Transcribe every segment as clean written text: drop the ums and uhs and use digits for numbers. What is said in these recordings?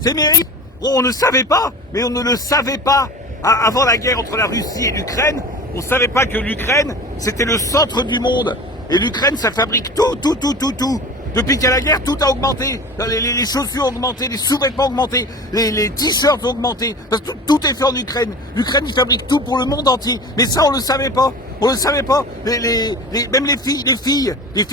c'est Méry. On ne savait pas, mais on ne le savait pas. Avant la guerre entre la Russie et l'Ukraine, on ne savait pas que l'Ukraine, c'était le centre du monde. Et l'Ukraine, ça fabrique tout. Depuis qu'il y a la guerre, tout a augmenté. Les chaussures ont augmenté, les sous-vêtements ont augmenté, les t-shirts ont augmenté. Parce que tout est fait en Ukraine. L'Ukraine, il fabrique tout pour le monde entier. Mais ça, on le savait pas. On le savait pas. Même les filles,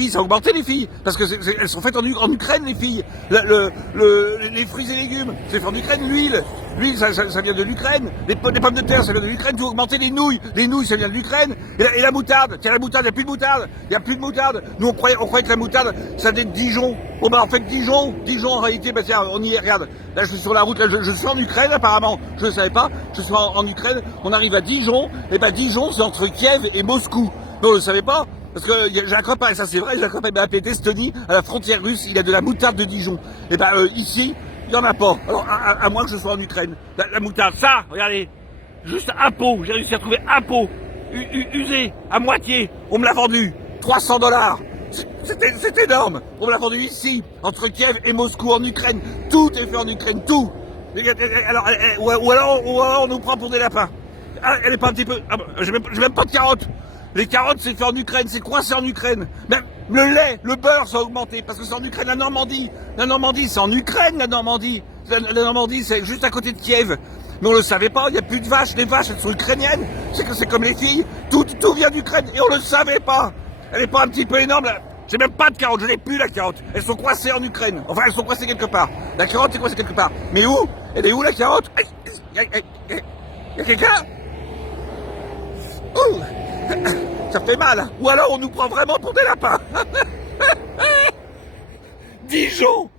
ça a augmenté les filles. Parce que elles sont faites en Ukraine, les filles. Les fruits et légumes, c'est fait en Ukraine. L'huile, ça vient de l'Ukraine. Les pommes de terre, ça vient de l'Ukraine. Tout a augmenté. Les nouilles, ça vient de l'Ukraine. Et la moutarde, tiens, la moutarde, il n'y a plus de moutarde. Il n'y a plus de moutarde. Nous, on croyait que la moutarde, ça venait de Dijon. Bon, bah, en fait, Dijon, en réalité, bah, tiens, on y est, regarde. Là, je suis sur la route, là, je suis en Ukraine, apparemment. Je ne savais pas. Je suis en Ukraine. On arrive à Dijon. Et bah, Dijon, c'est entre Kiev et Moscou. Non, je ne savais pas. Parce que j'ai un copain, et ça c'est vrai, j'ai un copain, il m'a appelé d'Estonie, à la frontière russe, il a de la moutarde de Dijon. Et ben ici, il n'y en a pas. Alors, à moins que je sois en Ukraine. La moutarde, ça, regardez, juste un pot, j'ai réussi à trouver un pot, usé, à moitié, on me l'a vendu, $300. C'est énorme. On me l'a vendu ici, entre Kiev et Moscou, en Ukraine. Tout est fait en Ukraine, tout. Alors, ou alors on nous prend pour des lapins. Ah, elle est pas un petit peu... Ah, j'ai même pas de carottes. Les carottes, c'est fait en Ukraine, c'est coincé en Ukraine. Même le lait, le beurre, ça a augmenté, parce que c'est en Ukraine, la Normandie. La Normandie, c'est en Ukraine, la Normandie. La Normandie, c'est juste à côté de Kiev. Mais on le savait pas, il n'y a plus de vaches. Les vaches, elles sont ukrainiennes. C'est comme les filles. Tout vient d'Ukraine, et on le savait pas. Elle est pas un petit peu énorme, là. J'ai même pas de carottes, je n'ai plus la carotte. Elles sont coincées en Ukraine. Enfin, elles sont coincées quelque part. La carotte est coincée quelque part. Mais où? Elle est où, la carotte? Y a quelqu'un? Ouh. Ça fait mal. Ou alors on nous prend vraiment pour des lapins. Dijon,